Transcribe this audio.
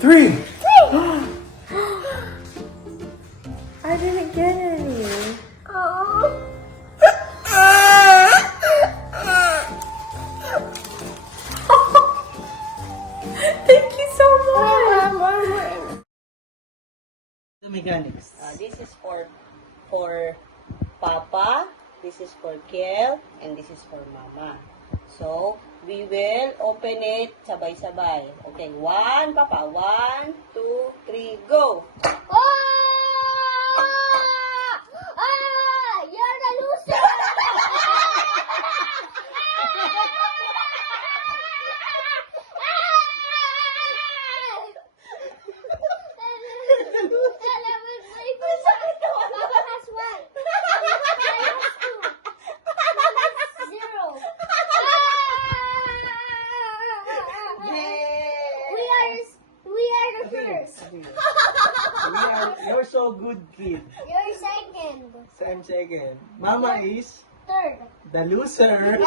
Three. I didn't get any. Thank you so much. The mechanics. This is for Papa, this is for Kel, and this is for Mama. So, we will open it sabay-sabay. Okay, one, Papa. 1, 2, 3, go! You're the loser! Papa has 1. Mama has 2. Mama has 0. We are the first. You're so good, kid. You're second. I'm second. Mama is Third. the loser.